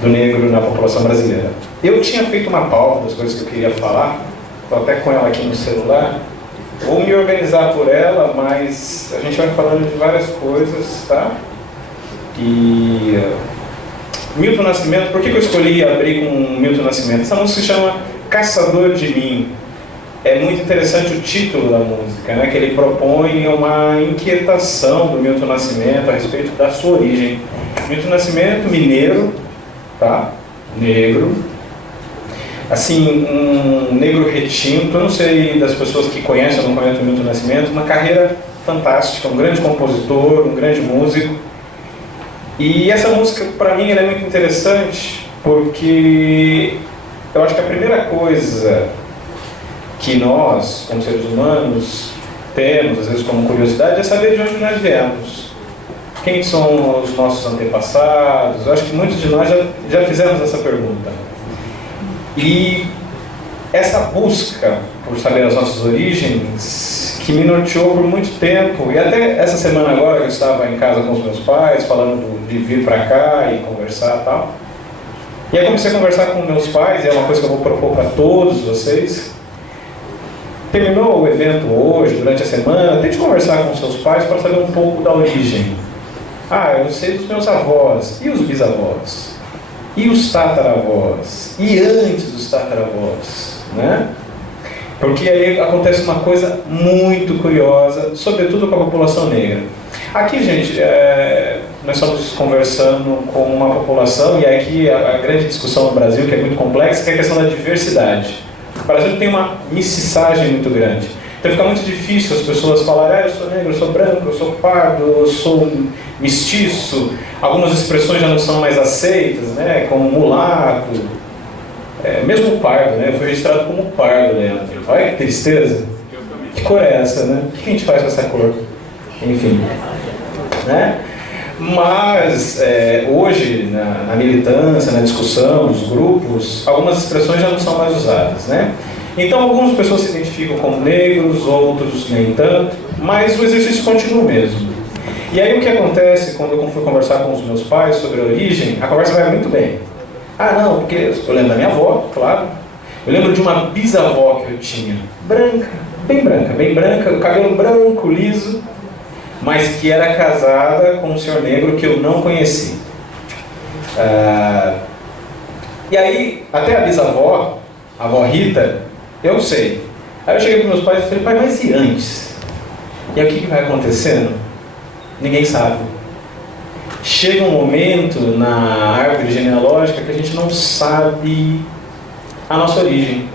do negro na população brasileira. Eu tinha feito uma pauta das coisas que eu queria falar, estou até com ela aqui no celular. Vou me organizar por ela, mas a gente vai falando de várias coisas, tá? E Milton Nascimento, por que eu escolhi abrir com Milton Nascimento? Essa música se chama Caçador de Mim. É muito interessante o título da música, né? Que ele propõe uma inquietação do Milton Nascimento a respeito da sua origem. Milton Nascimento, mineiro, tá? Negro. Assim, um negro retinto. Eu não sei das pessoas que conhecem ou não conhecem o Milton Nascimento. Uma carreira fantástica, um grande compositor, um grande músico. E essa música, para mim, ela é muito interessante porque eu acho que a primeira coisa que nós, como seres humanos, temos, às vezes como curiosidade, é saber de onde nós viemos. Quem são os nossos antepassados? Eu acho que muitos de nós já fizemos essa pergunta. E essa busca por saber as nossas origens, que me norteou por muito tempo, e até essa semana agora, que eu estava em casa com os meus pais, falando de vir para cá e conversar e tal. E aí comecei a conversar com meus pais, e é uma coisa que eu vou propor para todos vocês. Terminou o evento hoje, durante a semana, tente conversar com seus pais para saber um pouco da origem. Ah, eu sei dos meus avós, e os bisavós? E os tataravós? E antes dos tataravós? Né? Porque aí acontece uma coisa muito curiosa, sobretudo com a população negra. Aqui, gente, nós estamos conversando com uma população, e aqui a grande discussão no Brasil, que é muito complexa, que é a questão da diversidade. O Brasil tem uma mestiçagem muito grande. Então fica muito difícil as pessoas falarem: eu sou negro, eu sou branco, eu sou pardo, eu sou mestiço. Algumas expressões já não são mais aceitas, né? Como mulato. Mesmo o pardo, né? Eu fui registrado como pardo, Leandro. Olha que tristeza. Que cor é essa, né? O que a gente faz com essa cor? Enfim. Né? Mas hoje, na militância, na discussão dos grupos, algumas expressões já não são mais usadas, né? Então algumas pessoas se identificam como negros, outros nem tanto, mas o exercício continua mesmo. E aí o que acontece quando eu fui conversar com os meus pais sobre a origem, a conversa vai muito bem. Ah não, porque eu lembro da minha avó, claro. Eu lembro de uma bisavó que eu tinha, branca, bem branca, o cabelo branco, liso, mas que era casada com um senhor negro que eu não conheci. E aí, até a bisavó, a avó Rita, eu sei. Aí eu cheguei para meus pais e falei: pai, mas e antes? E aí o que vai acontecendo? Ninguém sabe. Chega um momento na árvore genealógica que a gente não sabe a nossa origem.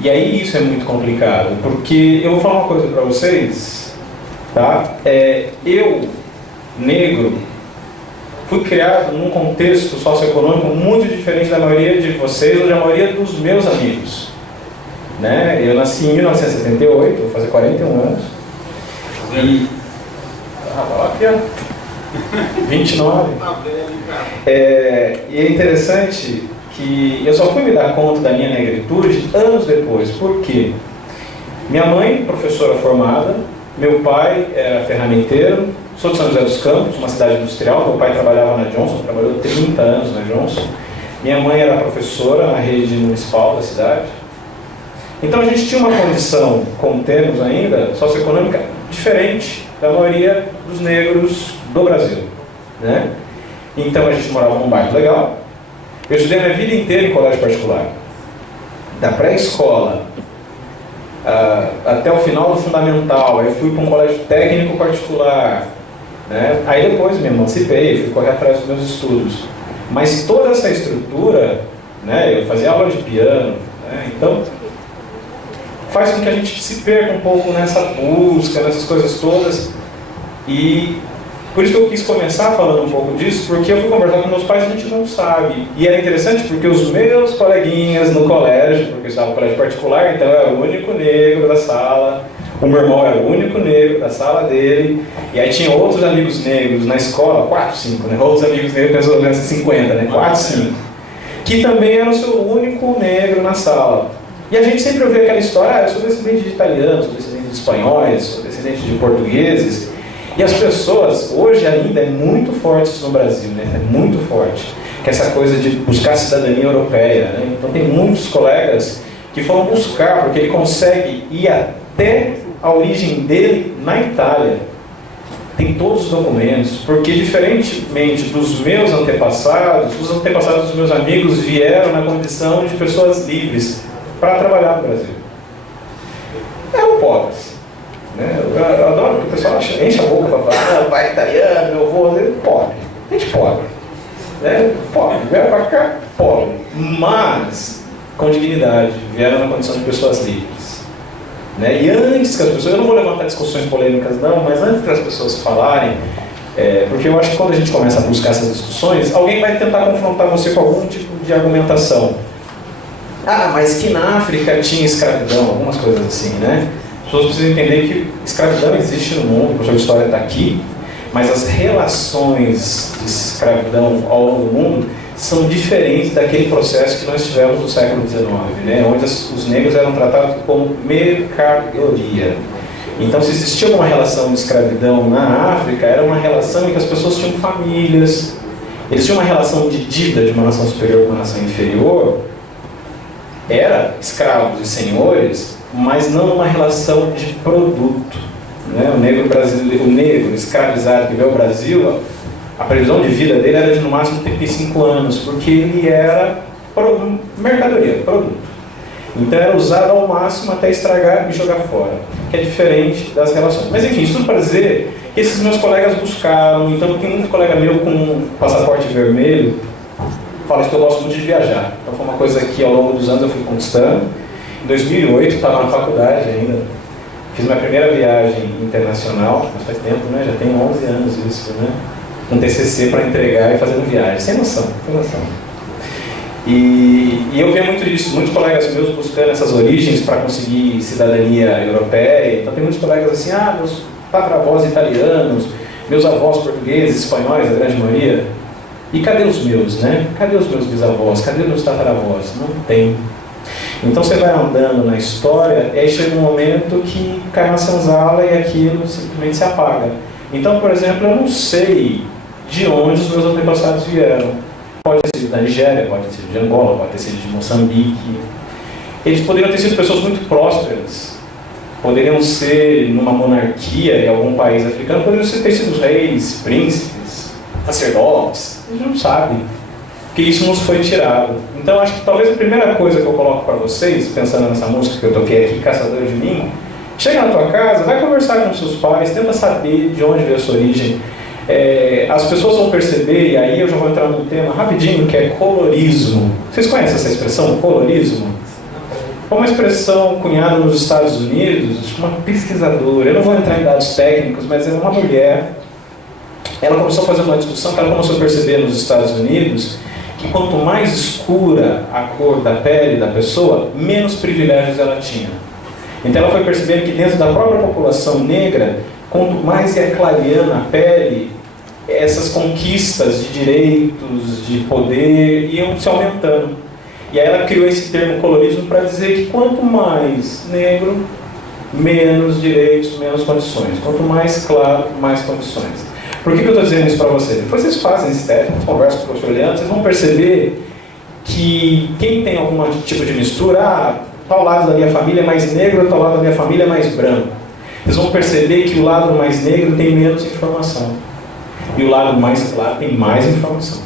E aí isso é muito complicado, porque eu vou falar uma coisa para vocês. Tá? Eu, negro, fui criado num contexto socioeconômico muito diferente da maioria de vocês ou da maioria dos meus amigos. Né? Eu nasci em 1978, vou fazer 41 anos. E... aqui, ó. 29. E é interessante que eu só fui me dar conta da minha negritude anos depois. Por quê? Minha mãe, professora formada, meu pai era ferramenteiro, sou de São José dos Campos, uma cidade industrial. Meu pai trabalhava na Johnson, trabalhou 30 anos na Johnson. Minha mãe era professora na rede municipal da cidade. Então a gente tinha uma condição, como temos ainda, socioeconômica diferente da maioria dos negros do Brasil. Né? Então a gente morava num bairro legal. Eu estudei a minha vida inteira em colégio particular. Da pré-escola até o final do fundamental. Aí fui para um colégio técnico particular. Né? Aí depois me emancipei, fui correr atrás dos meus estudos. Mas toda essa estrutura, né, eu fazia aula de piano, né, então faz com que a gente se perca um pouco nessa busca, nessas coisas todas. E por isso que eu quis começar falando um pouco disso, porque eu fui conversar com meus pais e a gente não sabe. E era interessante porque os meus coleguinhas no colégio, porque eu estava no colégio particular, então eu era o único negro da sala, o meu irmão era o único negro da sala dele, e aí tinha outros amigos negros na escola, 4, 5, né? Outros amigos negros, pelo menos 50, né? 4, 5, que também eram o seu único negro na sala. E a gente sempre ouvia aquela história: eu sou descendente de italianos, sou descendente de espanhóis, sou descendente de portugueses. E as pessoas, hoje ainda, é muito forte isso no Brasil, né? É muito forte. Que é essa coisa de buscar a cidadania europeia, né? Então tem muitos colegas que foram buscar, porque ele consegue ir até a origem dele na Itália. Tem todos os documentos, porque diferentemente dos meus antepassados, os antepassados dos meus amigos vieram na condição de pessoas livres para trabalhar no Brasil. Eram pobres. Né? Eu adoro que o pessoal enche a boca para falar, ah, pai italiano, meu avô, pobre. Gente pobre. Né? Pobre. Vieram para cá, pobre. Mas com dignidade. Vieram na condição de pessoas livres. Né? E antes que as pessoas, eu não vou levantar discussões polêmicas não, mas antes que as pessoas falarem, porque eu acho que quando a gente começa a buscar essas discussões, alguém vai tentar confrontar você com algum tipo de argumentação. Ah, mas que na África tinha escravidão, algumas coisas assim, né? As pessoas precisam entender que escravidão existe no mundo, o professor de história está aqui, mas as relações de escravidão ao longo do mundo são diferentes daquele processo que nós tivemos no século XIX, né? Onde os negros eram tratados como mercadoria. Então, se existia uma relação de escravidão na África, era uma relação em que as pessoas tinham famílias, eles tinham uma relação de dívida de uma nação superior com uma nação inferior, era escravos e senhores, mas não uma relação de produto. Né? O negro brasileiro, o negro escravizado que veio ao Brasil, a previsão de vida dele era de no máximo 35 anos, porque ele era mercadoria, produto. Então era usado ao máximo até estragar e jogar fora, que é diferente das relações. Mas enfim, isso tudo para dizer que esses meus colegas buscaram. Então tem muito colega meu com passaporte vermelho, fala que eu gosto muito de viajar. Então foi uma coisa que ao longo dos anos eu fui conquistando. Em 2008, estava na faculdade ainda, fiz minha primeira viagem internacional, mas faz tempo, né? Já tem 11 anos isso, né? Um TCC para entregar e fazendo viagem, sem noção, sem noção. E eu vejo muito isso, muitos colegas meus buscando essas origens para conseguir cidadania europeia. Então tem muitos colegas assim, ah, meus tataravós italianos, meus avós portugueses, espanhóis, a grande maioria. E cadê os meus, né? Cadê os meus bisavós? Cadê os meus tataravós? Não tem. Então você vai andando na história e aí chega um momento que cai na senzala e aquilo simplesmente se apaga. Então, por exemplo, eu não sei de onde os meus antepassados vieram. Pode ter sido da Nigéria, pode ter sido de Angola, pode ter sido de Moçambique. Eles poderiam ter sido pessoas muito prósperas. Poderiam ser numa monarquia em algum país africano, poderiam ter sido reis, príncipes, sacerdotes. A gente não sabe. Porque isso nos foi tirado. Então, acho que talvez a primeira coisa que eu coloco para vocês, pensando nessa música que eu toquei aqui, Caçador de Mim, chega na tua casa, vai conversar com seus pais, tenta saber de onde veio a sua origem. As pessoas vão perceber, e aí eu já vou entrar num tema rapidinho, que é colorismo. Vocês conhecem essa expressão, colorismo? É uma expressão cunhada nos Estados Unidos, de uma pesquisadora. Eu não vou entrar em dados técnicos, mas é uma mulher. Ela começou a fazer uma discussão que ela começou a perceber nos Estados Unidos que quanto mais escura a cor da pele da pessoa, menos privilégios ela tinha. Então ela foi percebendo que dentro da própria população negra, quanto mais ia clareando a pele, essas conquistas de direitos, de poder, iam se aumentando. E aí ela criou esse termo colorismo para dizer que quanto mais negro, menos direitos, menos condições. Quanto mais claro, mais condições. Por que eu estou dizendo isso para vocês? Depois vocês fazem esse teste, conversam com o professor Leandro, vocês vão perceber que quem tem algum tipo de mistura, tal lado da minha família é mais negro, tal lado da minha família é mais branco. Vocês vão perceber que o lado mais negro tem menos informação. E o lado mais claro tem mais informação.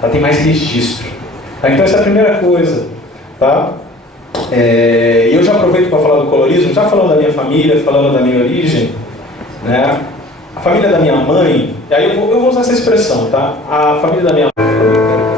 Tá? Tem mais registro. Tá? Então essa é a primeira coisa. Tá? Eu já aproveito para falar do colorismo, já falando da minha família, falando da minha origem. Né? A família da minha mãe, e aí eu vou usar essa expressão, tá? A família da minha mãe...